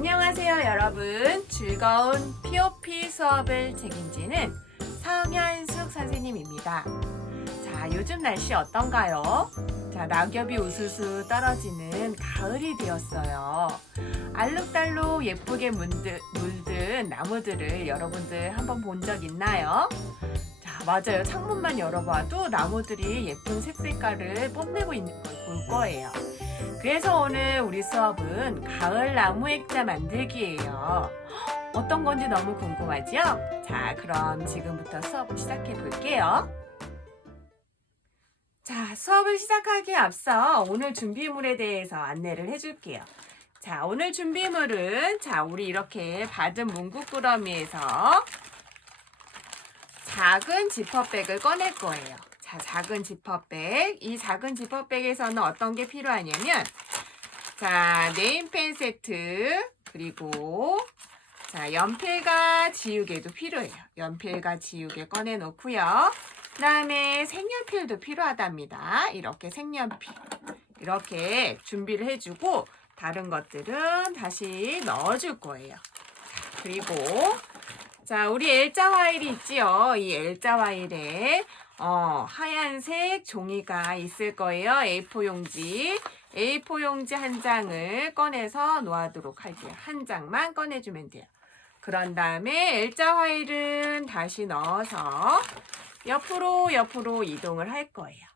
안녕하세요 여러분. 즐거운 POP 수업을 책임지는 성현숙 선생님입니다. 자, 요즘 날씨 어떤가요? 자, 낙엽이 우수수 떨어지는 가을이 되었어요. 알록달록 예쁘게 물든 나무들을 여러분들 한번 본 적 있나요? 자, 맞아요. 창문만 열어봐도 나무들이 예쁜 색깔을 뽐내고 있는 걸 볼 거예요. 그래서 오늘 우리 수업은 가을 나무 액자 만들기예요. 어떤 건지 너무 궁금하죠? 자, 그럼 지금부터 수업을 시작해 볼게요. 자, 수업을 시작하기에 앞서 오늘 준비물에 대해서 안내를 해줄게요. 자, 오늘 준비물은 우리 이렇게 받은 문구꾸러미에서 작은 지퍼백을 꺼낼 거예요. 자, 작은 지퍼백. 이 작은 지퍼백에서는 어떤 게 필요하냐면, 자, 네임펜 세트, 그리고, 자, 연필과 지우개도 필요해요. 연필과 지우개 꺼내 놓고요. 그 다음에 색연필도 필요하답니다. 이렇게 색연필. 이렇게 준비를 해주고, 다른 것들은 다시 넣어줄 거예요. 그리고, 자, 우리 L자 화일이 있지요. 이 L자 화일에 하얀색 종이가 있을 거예요. A4 용지. A4 용지 한 장을 꺼내서 놓아도록 할게요. 한 장만 꺼내주면 돼요. 그런 다음에 L자 화일은 다시 넣어서 옆으로 이동을 할 거예요.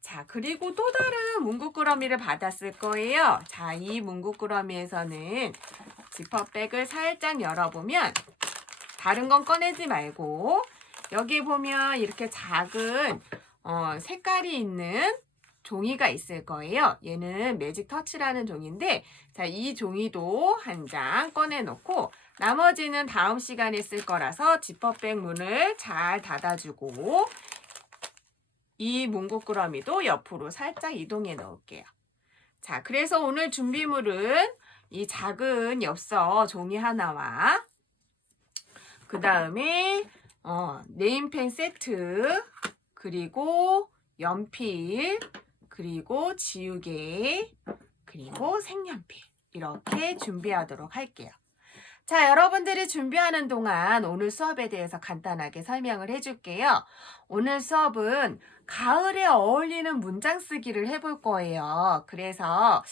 자, 그리고 또 다른 문구꾸러미를 받았을 거예요. 자, 이 문구꾸러미에서는 지퍼백을 살짝 열어보면 다른 건 꺼내지 말고 여기 보면 이렇게 작은 색깔이 있는 종이가 있을 거예요. 얘는 매직 터치라는 종인데, 자, 이 종이도 한 장 꺼내놓고 나머지는 다음 시간에 쓸 거라서 지퍼백 문을 잘 닫아주고 이 문구꾸러미도 옆으로 살짝 이동해 놓을게요. 자, 그래서 오늘 준비물은 이 작은 엽서 종이 하나와 그 다음에 네임펜 세트, 그리고 연필, 그리고 지우개, 그리고 색연필 이렇게 준비하도록 할게요. 자, 여러분들이 준비하는 동안 오늘 수업에 대해서 간단하게 설명을 해줄게요. 오늘 수업은 가을에 어울리는 문장 쓰기를 해볼 거예요. 그래서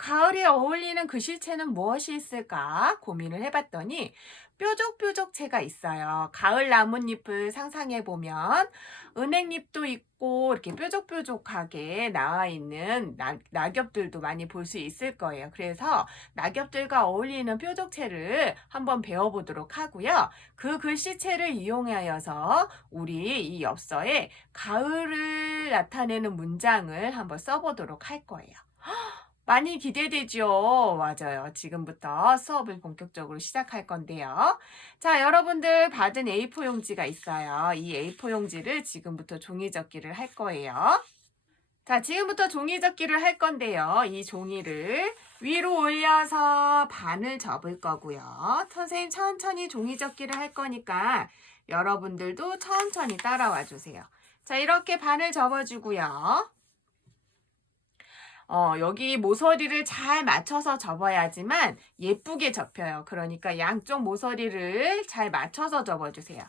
가을에 어울리는 글씨체는 무엇이 있을까 고민을 해봤더니 뾰족뾰족체가 있어요. 가을 나뭇잎을 상상해보면 은행잎도 있고 이렇게 뾰족뾰족하게 나와 있는 낙엽들도 많이 볼 수 있을 거예요. 그래서 낙엽들과 어울리는 뾰족체를 한번 배워보도록 하고요. 그 글씨체를 이용하여서 우리 이 엽서에 가을을 나타내는 문장을 한번 써보도록 할 거예요. 많이 기대되죠? 맞아요. 지금부터 수업을 본격적으로 시작할 건데요. 자, 여러분들 받은 A4 용지가 있어요. 이 A4 용지를 지금부터 종이접기를 할 거예요. 자, 지금부터 종이접기를 할 건데요. 이 종이를 위로 올려서 반을 접을 거고요. 선생님 천천히 종이접기를 할 거니까 여러분들도 천천히 따라와 주세요. 자, 이렇게 반을 접어주고요. 여기 모서리를 잘 맞춰서 접어야지만 예쁘게 접혀요. 그러니까 양쪽 모서리를 잘 맞춰서 접어주세요.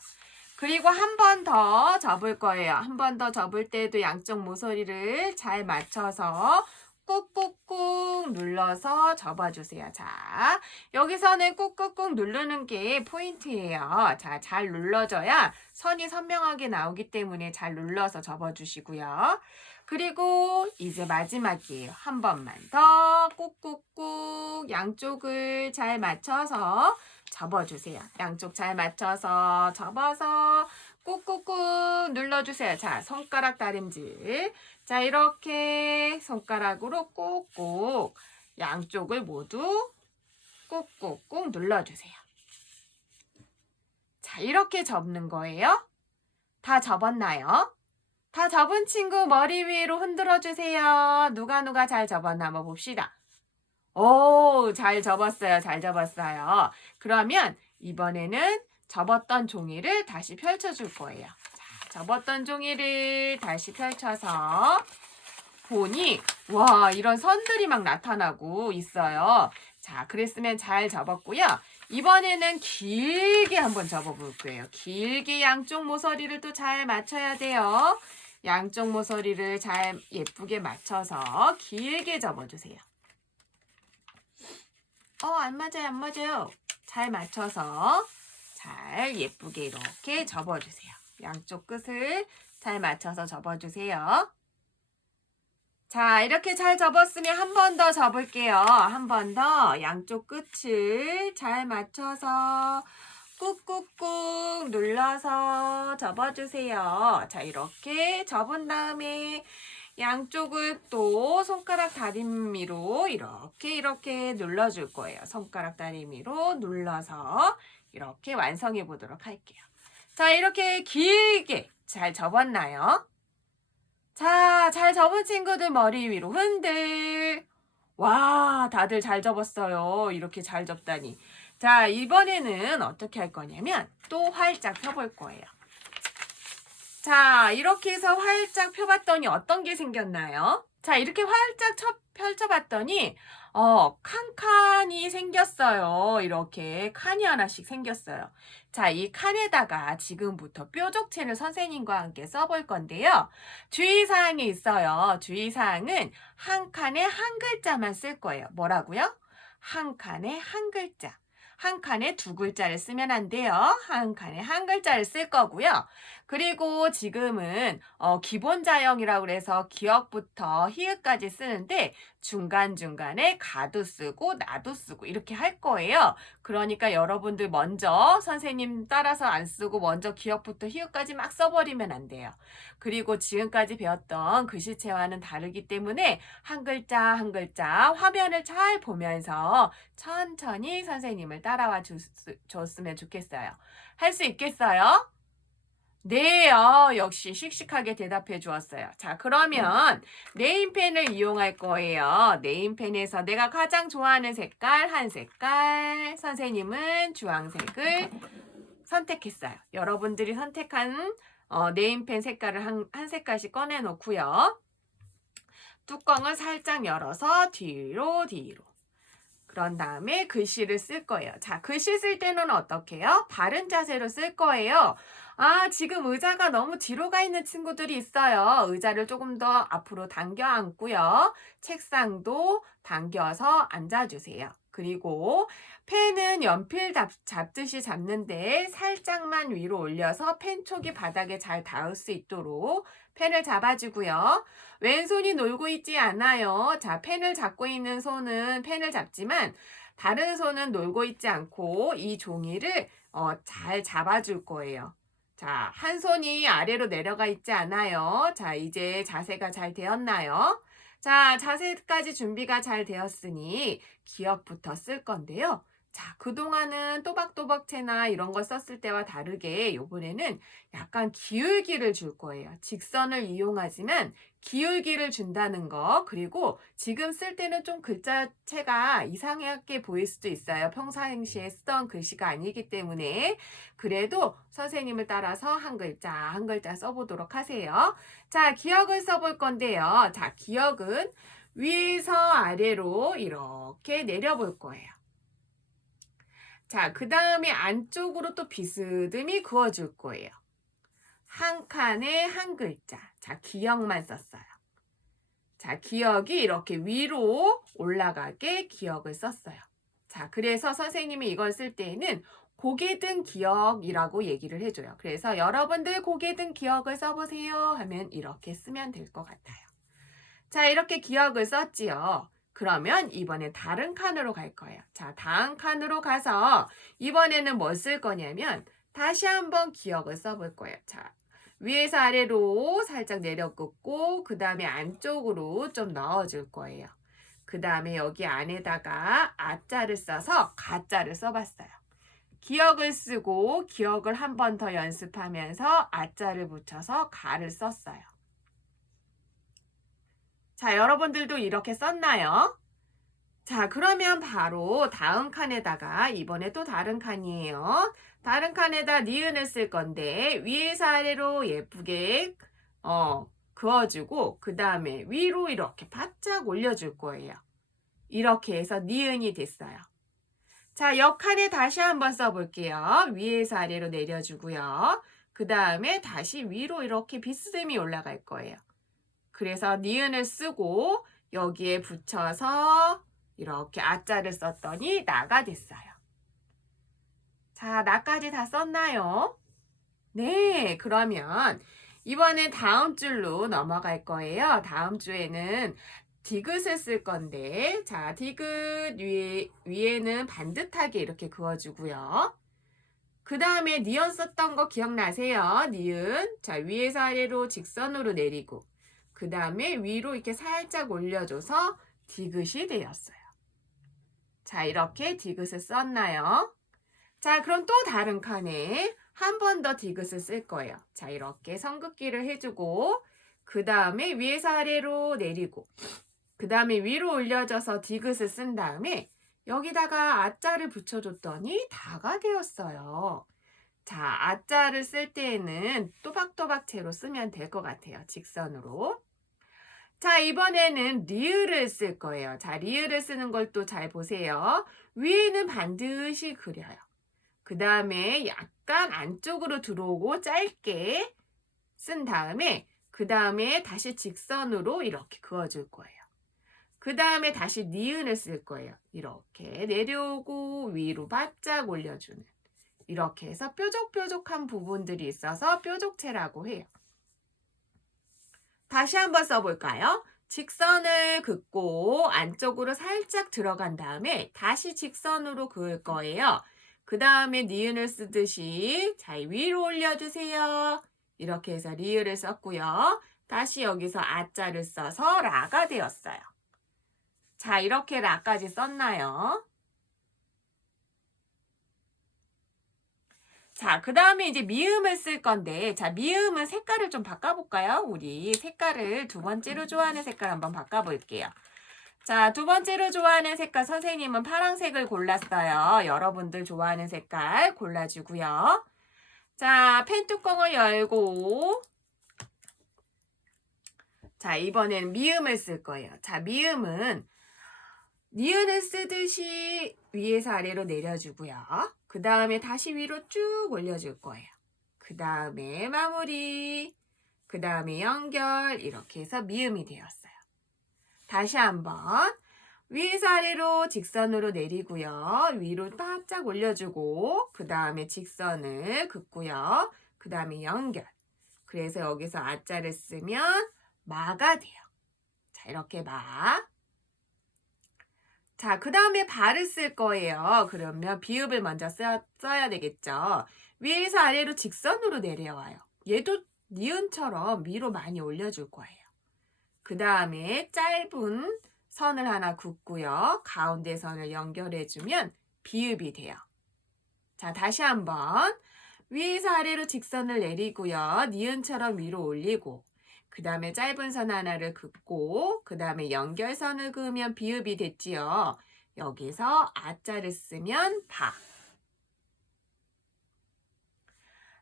그리고 한 번 더 접을 거예요. 한 번 더 접을 때도 양쪽 모서리를 잘 맞춰서 꾹꾹꾹 눌러서 접어주세요. 자, 여기서는 꾹꾹꾹 누르는 게 포인트예요. 자, 잘 눌러줘야 선이 선명하게 나오기 때문에 잘 눌러서 접어주시고요. 그리고 이제 마지막이에요. 한 번만 더 꾹꾹꾹 양쪽을 잘 맞춰서 접어주세요. 양쪽 잘 맞춰서 접어서 꾹꾹꾹 눌러주세요. 자, 손가락 다림질. 자, 이렇게 손가락으로 꾹꾹 양쪽을 모두 꾹꾹꾹 눌러주세요. 자, 이렇게 접는 거예요. 다 접었나요? 다 접은 친구 머리 위로 흔들어 주세요. 누가 잘 접었나 한번 봅시다. 오, 잘 접었어요. 잘 접었어요. 그러면 이번에는 접었던 종이를 다시 펼쳐줄 거예요. 자, 접었던 종이를 다시 펼쳐서 보니 와, 이런 선들이 막 나타나고 있어요. 자, 그랬으면 잘 접었고요. 이번에는 길게 한번 접어볼 거예요. 길게 양쪽 모서리를 또 잘 맞춰야 돼요. 양쪽 모서리를 잘 예쁘게 맞춰서 길게 접어주세요. 안 맞아요, 안 맞아요. 잘 맞춰서 잘 예쁘게 이렇게 접어주세요. 양쪽 끝을 잘 맞춰서 접어주세요. 자, 이렇게 잘 접었으면 한 번 더 접을게요. 한 번 더 양쪽 끝을 잘 맞춰서 꾹꾹꾹 눌러서 접어주세요. 자, 이렇게 접은 다음에 양쪽을 또 손가락 다리미로 이렇게 눌러줄 거예요. 손가락 다리미로 눌러서 이렇게 완성해 보도록 할게요. 자, 이렇게 길게 잘 접었나요? 자, 잘 접은 친구들 머리 위로 흔들. 와, 다들 잘 접었어요. 이렇게 잘 접다니. 자, 이번에는 어떻게 할 거냐면 또 활짝 펴볼 거예요. 자, 이렇게 해서 활짝 펴봤더니 어떤 게 생겼나요? 자, 이렇게 활짝 펼쳐봤더니 칸칸이 생겼어요. 이렇게 칸이 하나씩 생겼어요. 자, 이 칸에다가 지금부터 뾰족체를 선생님과 함께 써볼 건데요. 주의사항이 있어요. 주의사항은 한 칸에 한 글자만 쓸 거예요. 뭐라고요? 한 칸에 한 글자. 한 칸에 두 글자를 쓰면 안 돼요. 한 칸에 한 글자를 쓸 거고요. 그리고 지금은 기본 자형이라고 그래서 기역부터 히읗까지 쓰는데 중간중간에 가도 쓰고 나도 쓰고 이렇게 할 거예요. 그러니까 여러분들 먼저 선생님 따라서 안 쓰고 먼저 기역부터 히읗까지 막 써버리면 안 돼요. 그리고 지금까지 배웠던 글씨체와는 다르기 때문에 한 글자 한 글자 화면을 잘 보면서 천천히 선생님을 따라와 줬으면 좋겠어요. 할 수 있겠어요? 네, 역시 씩씩하게 대답해 주었어요. 자, 그러면 네임펜을 이용할 거예요. 네임펜에서 내가 가장 좋아하는 색깔 한 색깔, 선생님은 주황색을 선택했어요. 여러분들이 선택한 네임펜 색깔을 한 색깔씩 꺼내 놓고요. 뚜껑을 살짝 열어서 뒤로. 그런 다음에 글씨를 쓸 거예요. 자, 글씨 쓸 때는 어떻게 해요? 바른 자세로 쓸 거예요. 지금 의자가 너무 뒤로 가 있는 친구들이 있어요. 의자를 조금 더 앞으로 당겨 앉고요. 책상도 당겨서 앉아주세요. 그리고 펜은 연필 잡듯이 잡는데 살짝만 위로 올려서 펜촉이 바닥에 잘 닿을 수 있도록 펜을 잡아주고요. 왼손이 놀고 있지 않아요. 자, 펜을 잡고 있는 손은 펜을 잡지만 다른 손은 놀고 있지 않고 이 종이를 잘 잡아줄 거예요. 자, 한 손이 아래로 내려가 있지 않아요. 자, 이제 자세가 잘 되었나요? 자, 자세까지 준비가 잘 되었으니 기억부터 쓸 건데요. 자, 그동안은 또박또박체나 이런 거 썼을 때와 다르게 이번에는 약간 기울기를 줄 거예요. 직선을 이용하지만 기울기를 준다는 거. 그리고 지금 쓸 때는 좀 글자체가 이상하게 보일 수도 있어요. 평상시에 쓰던 글씨가 아니기 때문에. 그래도 선생님을 따라서 한 글자 한 글자 써보도록 하세요. 자, 기억을 써볼 건데요. 자, 기억은 위에서 아래로 이렇게 내려볼 거예요. 자, 그 다음에 안쪽으로 또 비스듬히 그어줄 거예요. 한 칸에 한 글자. 자, 기억만 썼어요. 자, 기억이 이렇게 위로 올라가게 기억을 썼어요. 자, 그래서 선생님이 이걸 쓸 때에는 고개 든 기억이라고 얘기를 해줘요. 그래서 여러분들 고개 든 기억을 써보세요 하면 이렇게 쓰면 될 것 같아요. 자, 이렇게 기억을 썼지요. 그러면 이번에 다른 칸으로 갈 거예요. 자, 다음 칸으로 가서 이번에는 뭘 쓸 거냐면 다시 한번 기억을 써볼 거예요. 자, 위에서 아래로 살짝 내려 긋고 그 다음에 안쪽으로 좀 넣어줄 거예요. 그 다음에 여기 안에다가 아자를 써서 가자를 써봤어요. 기억을 쓰고 기억을 한 번 더 연습하면서 아자를 붙여서 가를 썼어요. 자, 여러분들도 이렇게 썼나요? 자, 그러면 바로 다음 칸에다가 이번에 또 다른 칸이에요. 다른 칸에다 니은을 쓸 건데 위에서 아래로 예쁘게 그어주고 그 다음에 위로 이렇게 바짝 올려줄 거예요. 이렇게 해서 니은이 됐어요. 자, 역할에 다시 한번 써볼게요. 위에서 아래로 내려주고요. 그 다음에 다시 위로 이렇게 비스듬히 올라갈 거예요. 그래서 니은을 쓰고 여기에 붙여서 이렇게 아자를 썼더니 나가 됐어요. 자, 나까지 다 썼나요? 네, 그러면 이번엔 다음 줄로 넘어갈 거예요. 다음 주에는 디귿을 쓸 건데, 자, 디귿 위에는 반듯하게 이렇게 그어주고요. 그 다음에 니은 썼던 거 기억나세요? 니은. 자, 위에서 아래로 직선으로 내리고, 그 다음에 위로 이렇게 살짝 올려줘서 디귿이 되었어요. 자, 이렇게 디귿을 썼나요? 자, 그럼 또 다른 칸에 한 번 더 디귿을 쓸 거예요. 자, 이렇게 성긋기를 해주고, 그 다음에 위에서 아래로 내리고, 그 다음에 위로 올려줘서 디귿을 쓴 다음에 여기다가 아자를 붙여줬더니 다가 되었어요. 자, 아자를 쓸 때에는 또박또박체로 쓰면 될 것 같아요. 직선으로. 자, 이번에는 리을을 쓸 거예요. 자, 리을을 쓰는 걸 또 잘 보세요. 위에는 반드시 그려요. 그 다음에 약간 안쪽으로 들어오고 짧게 쓴 다음에 그 다음에 다시 직선으로 이렇게 그어줄 거예요. 그 다음에 다시 니은을 쓸 거예요. 이렇게 내려오고 위로 바짝 올려주는. 이렇게 해서 뾰족뾰족한 부분들이 있어서 뾰족체라고 해요. 다시 한번 써볼까요? 직선을 긋고 안쪽으로 살짝 들어간 다음에 다시 직선으로 그을 거예요. 그 다음에 니은을 쓰듯이 자, 위로 올려주세요. 이렇게 해서 리을을 썼고요. 다시 여기서 아자를 써서 라가 되었어요. 자, 이렇게 라까지 썼나요? 자, 그 다음에 이제 미음을 쓸 건데, 자, 미음은 색깔을 좀 바꿔볼까요? 우리 색깔을 두 번째로 좋아하는 색깔 한번 바꿔볼게요. 자, 두 번째로 좋아하는 색깔 선생님은 파란색을 골랐어요. 여러분들 좋아하는 색깔 골라주고요. 자, 펜 뚜껑을 열고, 자, 이번엔 미음을 쓸 거예요. 자, 미음은 니은을 쓰듯이 위에서 아래로 내려주고요. 그 다음에 다시 위로 쭉 올려줄 거예요. 그 다음에 마무리, 그 다음에 연결 이렇게 해서 미음이 되었어요. 다시 한번 위에서 아래로 직선으로 내리고요. 위로 바짝 올려주고 그 다음에 직선을 긋고요. 그 다음에 연결. 그래서 여기서 아자를 쓰면 마가 돼요. 자, 이렇게 마. 자, 그 다음에 발을 쓸 거예요. 그러면 비읍을 먼저 써야 되겠죠. 위에서 아래로 직선으로 내려와요. 얘도 니은처럼 위로 많이 올려줄 거예요. 그 다음에 짧은 선을 하나 긋고요. 가운데 선을 연결해주면 비읍이 돼요. 자, 다시 한번 위에서 아래로 직선을 내리고요. 니은처럼 위로 올리고 그 다음에 짧은 선 하나를 긋고 그 다음에 연결선을 그으면 비읍이 됐지요. 여기서 아자를 쓰면 바.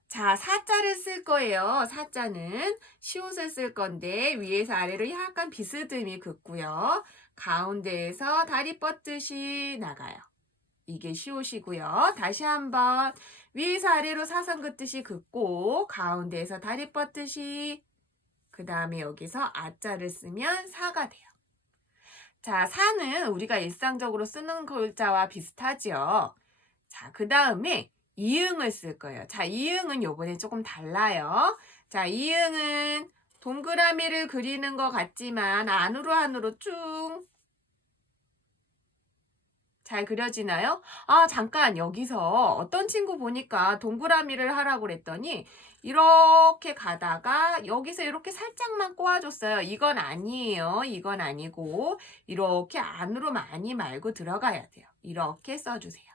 자, 사자를 쓸 거예요. 사자는 시옷을 쓸 건데 위에서 아래로 약간 비스듬히 긋고요. 가운데에서 다리 뻗듯이 나가요. 이게 시옷이고요. 다시 한번 위에서 아래로 사선 긋듯이 긋고 가운데에서 다리 뻗듯이 그 다음에 여기서 아자를 쓰면 사가 돼요. 자, 사는 우리가 일상적으로 쓰는 글자와 비슷하죠. 자, 그 다음에 이응을 쓸 거예요. 자, 이응은 요번에 조금 달라요. 자, 이응은 동그라미를 그리는 것 같지만 안으로 쭉 잘 그려지나요? 아, 잠깐 여기서 어떤 친구 보니까 동그라미를 하라고 그랬더니 이렇게 가다가 여기서 이렇게 살짝만 꼬아줬어요. 이건 아니에요. 이건 아니고 이렇게 안으로 많이 말고 들어가야 돼요. 이렇게 써주세요.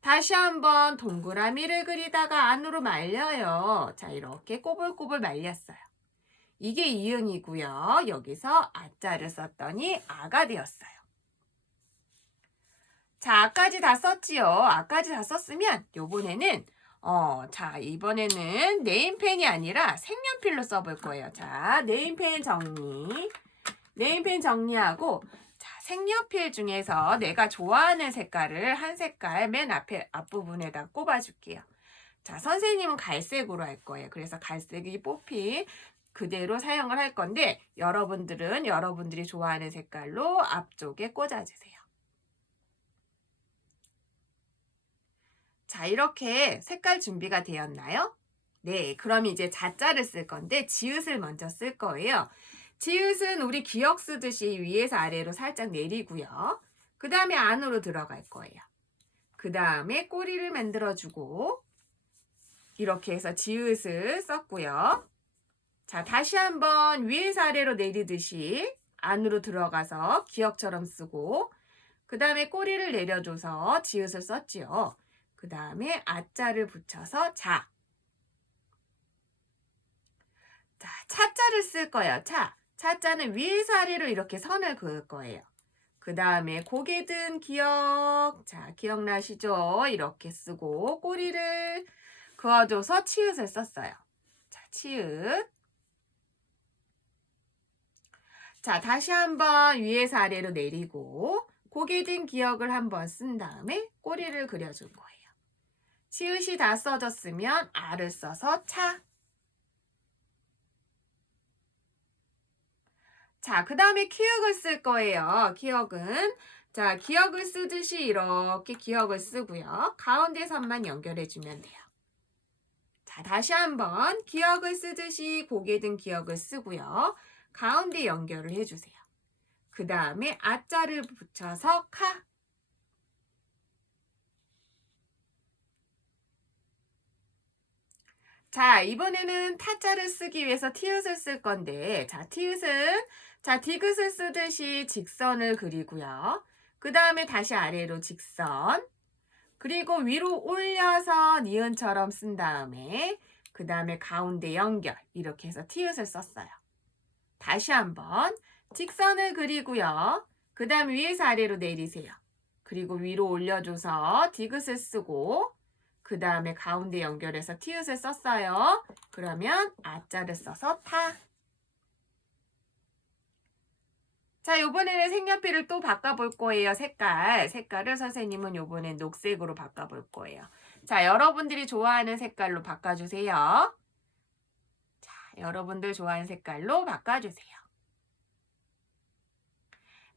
다시 한번 동그라미를 그리다가 안으로 말려요. 자, 이렇게 꼬불꼬불 말렸어요. 이게 이응이고요. 여기서 아자를 썼더니 아가 되었어요. 자, 아까지 다 썼지요. 아까지 다 썼으면 요번에는 자, 이번에는 네임펜이 아니라 색연필로 써볼 거예요. 자, 네임펜 정리. 네임펜 정리하고 자, 색연필 중에서 내가 좋아하는 색깔을 한 색깔 맨 앞부분에다 꼽아줄게요. 자, 선생님은 갈색으로 할 거예요. 그래서 갈색이 뽑힌 그대로 사용을 할 건데 여러분들은 여러분들이 좋아하는 색깔로 앞쪽에 꽂아주세요. 자, 이렇게 색깔 준비가 되었나요? 네, 그럼 이제 자자를 쓸 건데 지읒을 먼저 쓸 거예요. 지읒은 우리 기억 쓰듯이 위에서 아래로 살짝 내리고요. 그 다음에 안으로 들어갈 거예요. 그 다음에 꼬리를 만들어주고 이렇게 해서 지읒을 썼고요. 자, 다시 한번 위에서 아래로 내리듯이 안으로 들어가서 기억처럼 쓰고 그 다음에 꼬리를 내려줘서 지읒을 썼지요. 그 다음에 아자를 붙여서 자. 자, 차자를 쓸 거예요. 차. 차자는 위에서 아래로 이렇게 선을 그을 거예요. 그 다음에 고개 든 기억. 자, 기억나시죠? 이렇게 쓰고 꼬리를 그어줘서 치읓을 썼어요. 자, 치읓. 자, 다시 한번 위에서 아래로 내리고 고개 든 기억을 한번 쓴 다음에 꼬리를 그려줄 거예요. 치읓이 다 써졌으면 아를 써서 차. 자, 그 다음에 기억을 쓸 거예요. 기억은 자, 기억을 쓰듯이 이렇게 기억을 쓰고요. 가운데 선만 연결해주면 돼요. 자, 다시 한번 기억을 쓰듯이 고개 든 기억을 쓰고요. 가운데 연결을 해주세요. 그 다음에 아자를 붙여서 카. 자, 이번에는 타자를 쓰기 위해서 티읕을 쓸 건데, 자, 티읕은, 자, 디귿을 쓰듯이 직선을 그리고요. 그 다음에 다시 아래로 직선, 그리고 위로 올려서 니은처럼 쓴 다음에, 그 다음에 가운데 연결, 이렇게 해서 티읕을 썼어요. 다시 한번, 직선을 그리고요. 그 다음 위에서 아래로 내리세요. 그리고 위로 올려줘서 디귿을 쓰고, 그 다음에 가운데 연결해서 티읕을 썼어요. 그러면 아자를 써서 타. 자, 요번에는 색연필을 또 바꿔볼 거예요. 색깔을 선생님은 요번엔 녹색으로 바꿔볼 거예요. 자, 여러분들이 좋아하는 색깔로 바꿔주세요. 자, 여러분들 좋아하는 색깔로 바꿔주세요.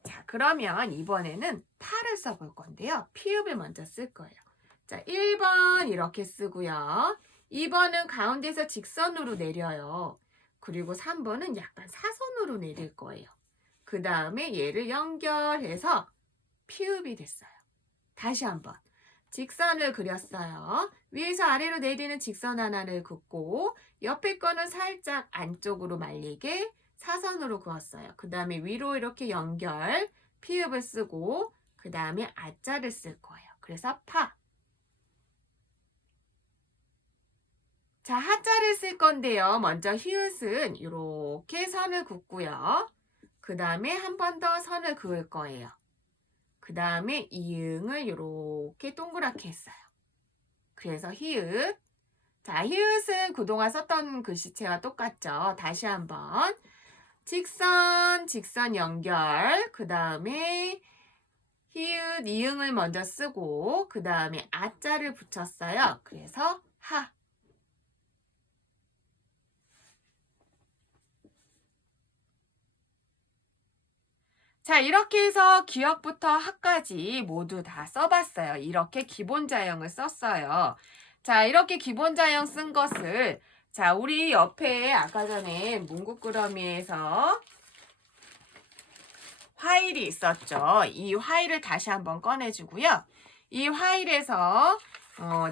자, 그러면 이번에는 파를 써볼 건데요. 피읍을 먼저 쓸 거예요. 자, 1번 이렇게 쓰고요. 2번은 가운데서 직선으로 내려요. 그리고 3번은 약간 사선으로 내릴 거예요. 그 다음에 얘를 연결해서 피읍이 됐어요. 다시 한번. 직선을 그렸어요. 위에서 아래로 내리는 직선 하나를 긋고 옆에 거는 살짝 안쪽으로 말리게 사선으로 그었어요. 그 다음에 위로 이렇게 연결, 피읍을 쓰고 그 다음에 아자를 쓸 거예요. 그래서 파. 자, 하자를 쓸 건데요. 먼저 히읗은 이렇게 선을 긋고요. 그 다음에 한 번 더 선을 그을 거예요. 그 다음에 이응을 이렇게 동그랗게 했어요. 그래서 히읗. 자, 히읗은 그동안 썼던 글씨체와 똑같죠. 다시 한번. 직선 연결. 그 다음에 히읗, 이응을 먼저 쓰고 그 다음에 아자를 붙였어요. 그래서 하. 자, 이렇게 해서 기억부터 학까지 모두 다 써봤어요. 이렇게 기본자형을 썼어요. 자, 이렇게 기본자형 쓴 것을 자, 우리 옆에 아까 전에 문구꾸러미에서 화일이 있었죠. 이 화일을 다시 한번 꺼내주고요. 이 화일에서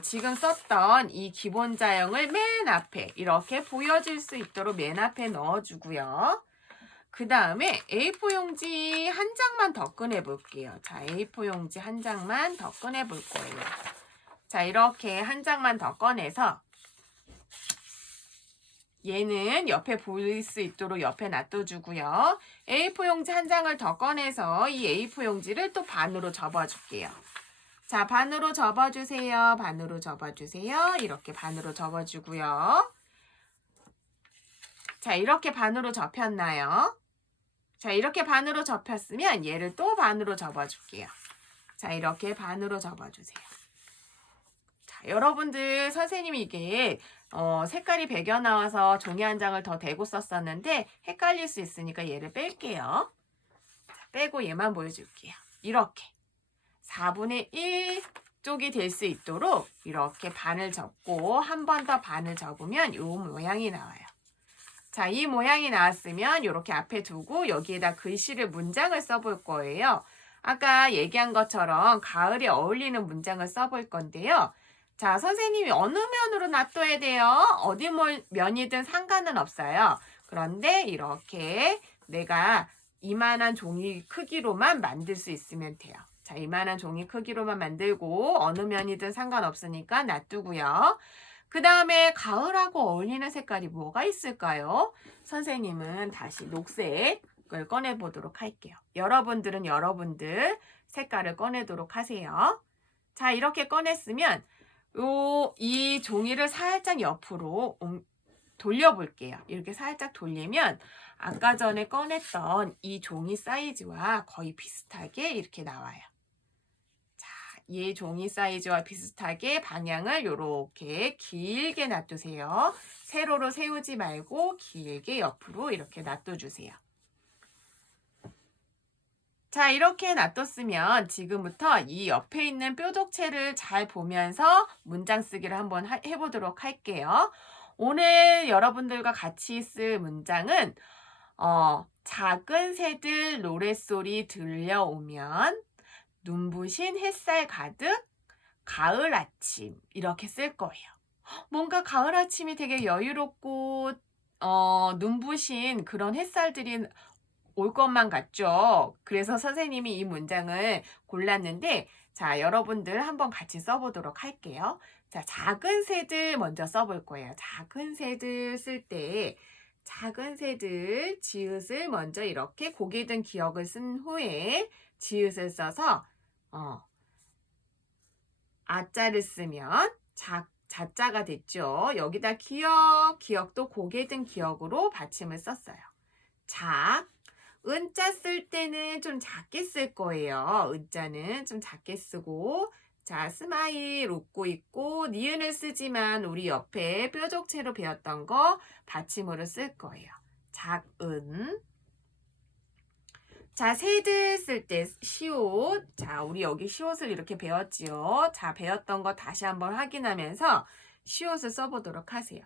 지금 썼던 이 기본자형을 맨 앞에 이렇게 보여질 수 있도록 맨 앞에 넣어주고요. 그 다음에 A4 용지 한 장만 더 꺼내볼게요. 자, A4 용지 한 장만 더 꺼내볼 거예요. 자, 이렇게 한 장만 더 꺼내서 얘는 옆에 보일 수 있도록 옆에 놔둬주고요. A4 용지 한 장을 더 꺼내서 이 A4 용지를 또 반으로 접어줄게요. 자, 반으로 접어주세요. 반으로 접어주세요. 이렇게 반으로 접어주고요. 자, 이렇게 반으로 접혔나요? 자, 이렇게 반으로 접혔으면 얘를 또 반으로 접어줄게요. 자, 이렇게 반으로 접어주세요. 자, 여러분들 선생님이 이게 색깔이 배겨 나와서 종이 한 장을 더 대고 썼었는데 헷갈릴 수 있으니까 얘를 뺄게요. 자, 빼고 얘만 보여줄게요. 이렇게 4분의 1 쪽이 될 수 있도록 이렇게 반을 접고 한 번 더 반을 접으면 이 모양이 나와요. 자, 이 모양이 나왔으면 이렇게 앞에 두고 여기에다 글씨를 문장을 써볼 거예요. 아까 얘기한 것처럼 가을에 어울리는 문장을 써볼 건데요. 자, 선생님이 어느 면으로 놔둬야 돼요? 어디 면이든 상관은 없어요. 그런데 이렇게 내가 이만한 종이 크기로만 만들 수 있으면 돼요. 자, 이만한 종이 크기로만 만들고 어느 면이든 상관없으니까 놔두고요. 그 다음에 가을하고 어울리는 색깔이 뭐가 있을까요? 선생님은 다시 녹색을 꺼내보도록 할게요. 여러분들은 여러분들 색깔을 꺼내도록 하세요. 자, 이렇게 꺼냈으면 이 종이를 살짝 옆으로 돌려볼게요. 이렇게 살짝 돌리면 아까 전에 꺼냈던 이 종이 사이즈와 거의 비슷하게 이렇게 나와요. 이 종이 사이즈와 비슷하게 방향을 이렇게 길게 놔두세요. 세로로 세우지 말고 길게 옆으로 이렇게 놔둬주세요. 자, 이렇게 놔뒀으면 지금부터 이 옆에 있는 뾰족체를 잘 보면서 문장 쓰기를 한번 해보도록 할게요. 오늘 여러분들과 같이 쓸 문장은 작은 새들 노랫소리 들려오면 눈부신 햇살 가득 가을 아침 이렇게 쓸 거예요. 뭔가 가을 아침이 되게 여유롭고 눈부신 그런 햇살들이 올 것만 같죠. 그래서 선생님이 이 문장을 골랐는데 자, 여러분들 한번 같이 써보도록 할게요. 자, 작은 새들 먼저 써볼 거예요. 작은 새들 쓸 때 작은 새들 지읒을 먼저 이렇게 고개 든 기억을 쓴 후에 지읒을 써서 아자를 쓰면 자자가 됐죠. 여기다 기억도 고개 든 기억으로 받침을 썼어요. 은자 쓸 때는 좀 작게 쓸 거예요. 은자는 좀 작게 쓰고 자, 스마일 웃고 있고 니은을 쓰지만 우리 옆에 뾰족체로 배웠던 거 받침으로 쓸 거예요. 작은 자, 새들 쓸 때 시옷. 자, 우리 여기 시옷을 이렇게 배웠지요. 자, 배웠던 거 다시 한번 확인하면서 시옷을 써보도록 하세요.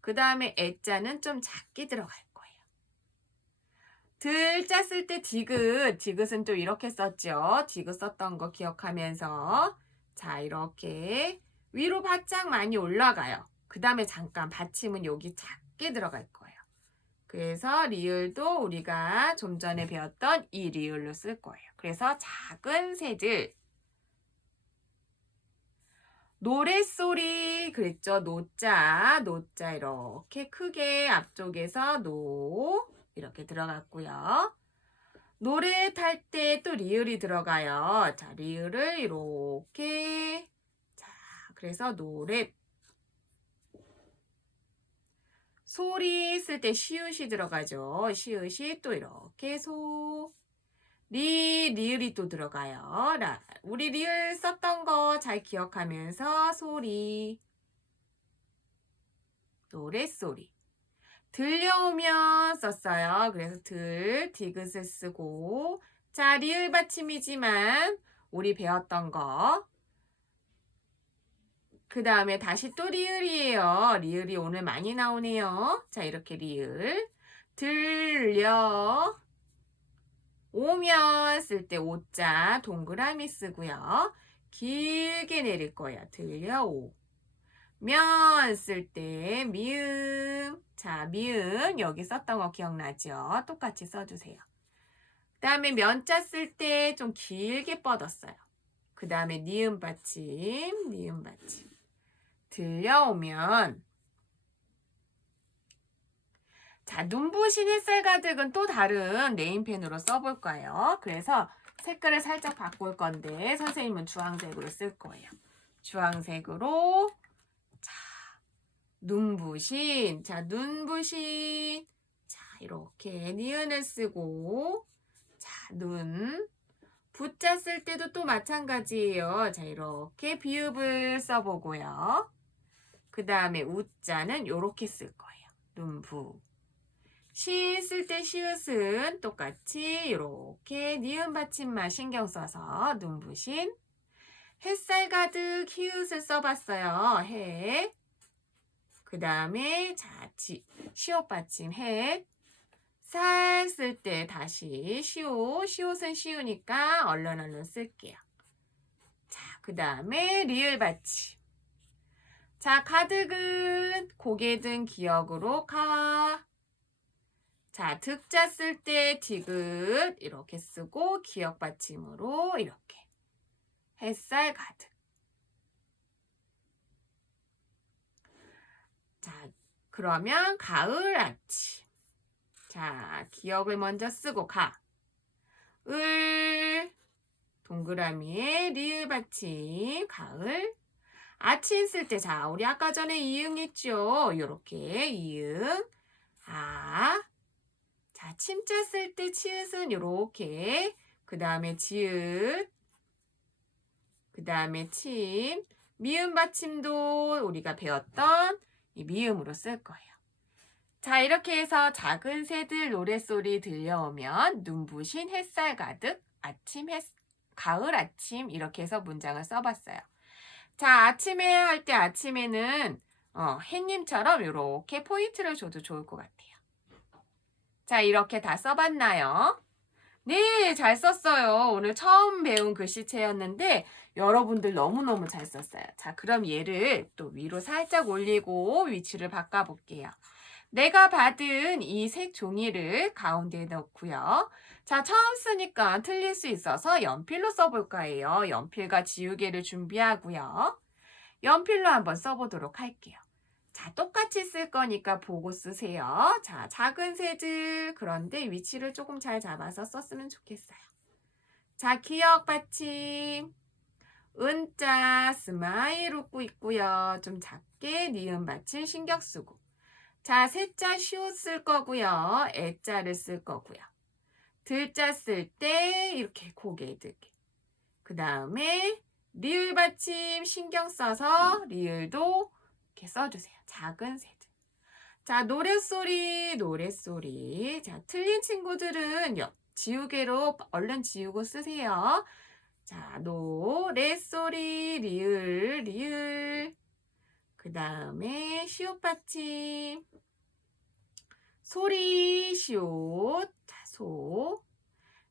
그 다음에 애자는 좀 작게 들어갈 거예요. 들자 쓸 때 디귿은 또 이렇게 썼죠. 디귿 썼던 거 기억하면서 자, 이렇게 위로 바짝 많이 올라가요. 그 다음에 잠깐 받침은 여기 작게 들어갈 거예요. 그래서 리을도 우리가 좀 전에 배웠던 이 리을로 쓸 거예요. 그래서 작은 새들 노랫소리 그랬죠. 노자 이렇게 크게 앞쪽에서 노 이렇게 들어갔고요. 노래 탈 때 또 리을이 들어가요. 자, 리을을 이렇게 자, 그래서 노래 소리 쓸 때 시읒이 들어가죠. 시읒이 또 이렇게 리을이 또 들어가요. 우리 리을 썼던 거 잘 기억하면서 소리, 노랫소리. 들려오면 썼어요. 그래서 디귿을 쓰고 자, 리을 받침이지만 우리 배웠던 거 그 다음에 다시 또 리을이에요. 리을이 오늘 많이 나오네요. 자, 이렇게 리을 들려 오면 쓸 때 오자 동그라미 쓰고요. 길게 내릴 거예요. 들려오 면 쓸 때 미음 자, 미음 여기 썼던 거 기억나죠? 똑같이 써주세요. 그 다음에 면자 쓸 때 좀 길게 뻗었어요. 그 다음에 니은 받침 들려오면 자, 눈부신 햇살 가득은 또 다른 네임펜으로 써볼 거예요. 그래서 색깔을 살짝 바꿀 건데 선생님은 주황색으로 쓸 거예요. 주황색으로 자, 눈부신 자, 이렇게 니은을 쓰고 자, 눈. 부자 쓸 때도 또 마찬가지예요. 자, 이렇게 비읍을 써보고요. 그 다음에 우자는 이렇게 쓸 거예요. 눈부. 시 쓸 때 시읒은 똑같이 이렇게 니은 받침만 신경 써서 눈부신. 햇살 가득 히읗을 써봤어요. 해. 그 다음에 자, 시옷 받침 해. 살 쓸 때 다시 시옷. 시옷은 쉬우니까 얼른 쓸게요. 자, 그 다음에 리을 받침. 자, 가득은 고개 든 기억으로 가. 자, 득자 쓸 때 디귿 이렇게 쓰고 기억 받침으로 이렇게. 햇살 가득. 자, 그러면 가을 아침. 자, 기억을 먼저 쓰고 가. 을 동그라미에 리을 받침 가을. 아침 쓸 때 자, 우리 아까 전에 이응 했죠. 요렇게 이응. 아. 자, 침자 쓸 때 치읓은 요렇게. 그 다음에 지읒. 그 다음에 침. 미음 받침도 우리가 배웠던 이 미음으로 쓸 거예요. 자, 이렇게 해서 작은 새들 노랫소리 들려오면 눈부신 햇살 가득 아침 가을 아침 이렇게 해서 문장을 써봤어요. 자, 아침에 할 때 아침에는 햇님처럼 이렇게 포인트를 줘도 좋을 것 같아요. 자, 이렇게 다 써봤나요? 네, 잘 썼어요. 오늘 처음 배운 글씨체였는데 여러분들 너무너무 잘 썼어요. 자, 그럼 얘를 또 위로 살짝 올리고 위치를 바꿔볼게요. 내가 받은 이 색 종이를 가운데에 넣고요. 자, 처음 쓰니까 틀릴 수 있어서 연필로 써볼 거예요. 연필과 지우개를 준비하고요. 연필로 한번 써보도록 할게요. 자, 똑같이 쓸 거니까 보고 쓰세요. 자, 작은 새들 그런데 위치를 조금 잘 잡아서 썼으면 좋겠어요. 자, 기억 받침. 은자 스마일 웃고 있고요. 좀 작게 니은 받침 신경 쓰고. 자, 새자 시옷 쓸 거고요. 애자를 쓸 거고요. 들자 쓸 때 이렇게 고개 들게. 그 다음에 리을 받침 신경 써서 리을도 이렇게 써주세요. 작은 새들. 자, 노랫소리. 자, 틀린 친구들은 지우개로 얼른 지우고 쓰세요. 자, 노랫소리, 리을. 그 다음에 시옷 받침. 소리, 시옷, 자, 소.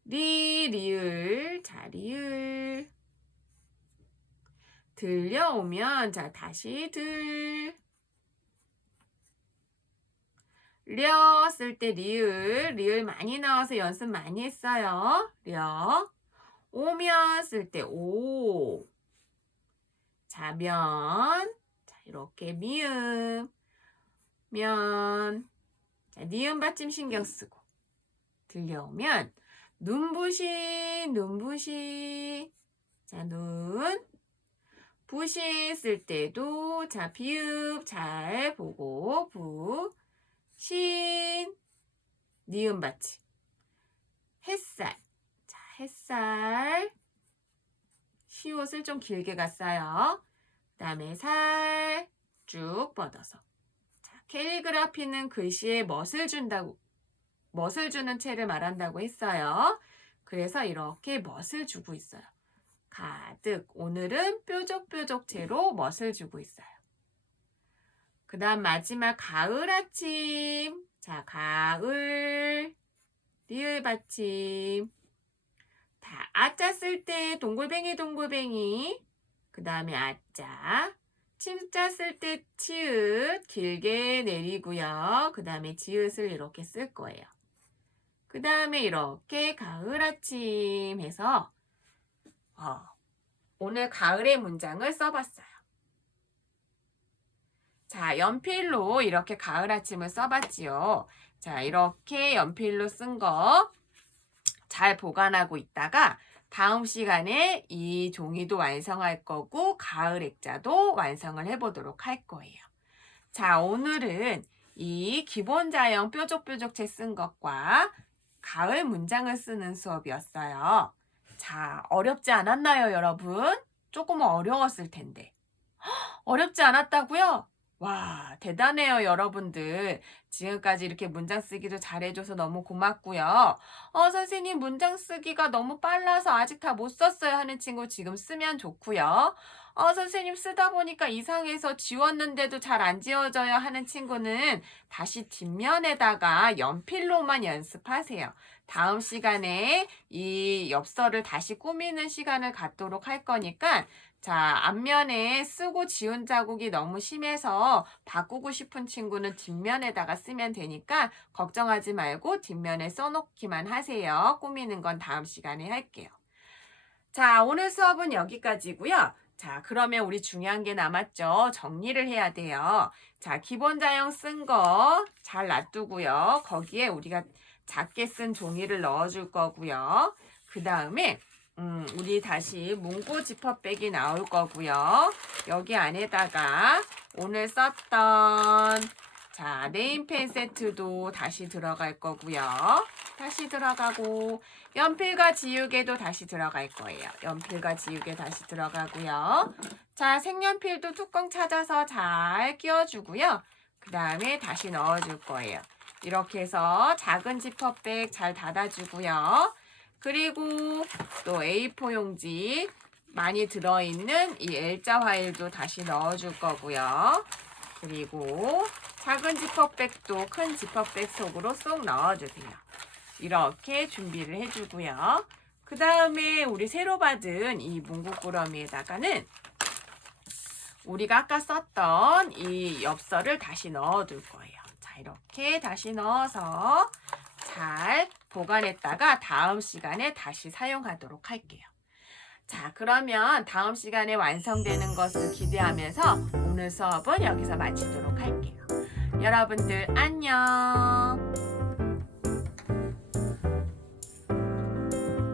리을, 자, 리을. 들려오면, 자, 다시 려 쓸 때 리을 많이 나와서 연습 많이 했어요. 려. 오면 쓸 때 오. 자, 면. 자, 이렇게 미음. 면. 자, 니은 받침 신경 쓰고. 들려오면 눈부신. 자, 눈. 부신 쓸 때도 자, 비읍 잘 보고 신. 니은 받침. 햇살. 자, 햇살. 시옷을 좀 길게 갔어요. 그 다음에 살 쭉 뻗어서. 자, 캘리그라피는 글씨에 멋을 주는 채를 말한다고 했어요. 그래서 이렇게 멋을 주고 있어요. 가득. 오늘은 뾰족뾰족채로 멋을 주고 있어요. 그 다음 마지막 가을 아침. 자, 가을. 리을 받침. 다 아자 쓸 때 동글뱅이. 그 다음에 아자. 침자 쓸 때 치읓 길게 내리고요. 그 다음에 지읒을 이렇게 쓸 거예요. 그 다음에 이렇게 가을 아침 해서 오늘 가을의 문장을 써봤어요. 자, 연필로 이렇게 가을 아침을 써봤지요. 자, 이렇게 연필로 쓴 거 잘 보관하고 있다가 다음 시간에 이 종이도 완성할 거고 가을 액자도 완성을 해보도록 할 거예요. 자, 오늘은 이 기본자형 뾰족뾰족체 쓴 것과 가을 문장을 쓰는 수업이었어요. 자, 어렵지 않았나요, 여러분? 조금 어려웠을 텐데. 어렵지 않았다고요? 와, 대단해요, 여러분들. 지금까지 이렇게 문장 쓰기도 잘해줘서 너무 고맙고요. 선생님, 문장 쓰기가 너무 빨라서 아직 다 못 썼어요 하는 친구 지금 쓰면 좋고요. 선생님 쓰다 보니까 이상해서 지웠는데도 잘 안 지워져요 하는 친구는 다시 뒷면에다가 연필로만 연습하세요. 다음 시간에 이 엽서를 다시 꾸미는 시간을 갖도록 할 거니까 자, 앞면에 쓰고 지운 자국이 너무 심해서 바꾸고 싶은 친구는 뒷면에다가 쓰면 되니까 걱정하지 말고 뒷면에 써놓기만 하세요. 꾸미는 건 다음 시간에 할게요. 자, 오늘 수업은 여기까지고요. 자, 그러면 우리 중요한 게 남았죠. 정리를 해야 돼요. 자, 기본자형 쓴 거 잘 놔두고요. 거기에 우리가 작게 쓴 종이를 넣어줄 거고요. 그 다음에 우리 다시 문구 지퍼백이 나올 거고요. 여기 안에다가 오늘 썼던 자, 네임펜 세트도 다시 들어갈 거고요. 다시 들어가고 연필과 지우개도 다시 들어갈 거예요. 연필과 지우개 다시 들어가고요. 자, 색연필도 뚜껑 찾아서 잘 끼워주고요. 그 다음에 다시 넣어줄 거예요. 이렇게 해서 작은 지퍼백 잘 닫아주고요. 그리고 또 A4 용지 많이 들어있는 이 L자 화일도 다시 넣어줄 거고요. 그리고 작은 지퍼백도 큰 지퍼백 속으로 쏙 넣어주세요. 이렇게 준비를 해주고요. 그 다음에 우리 새로 받은 이 문구꾸러미에다가는 우리가 아까 썼던 이 엽서를 다시 넣어둘 거예요. 자, 이렇게 다시 넣어서 잘 보관했다가 다음 시간에 다시 사용하도록 할게요. 자, 그러면 다음 시간에 완성되는 것을 기대하면서 오늘 수업은 여기서 마치도록 할게요. 여러분들 안녕.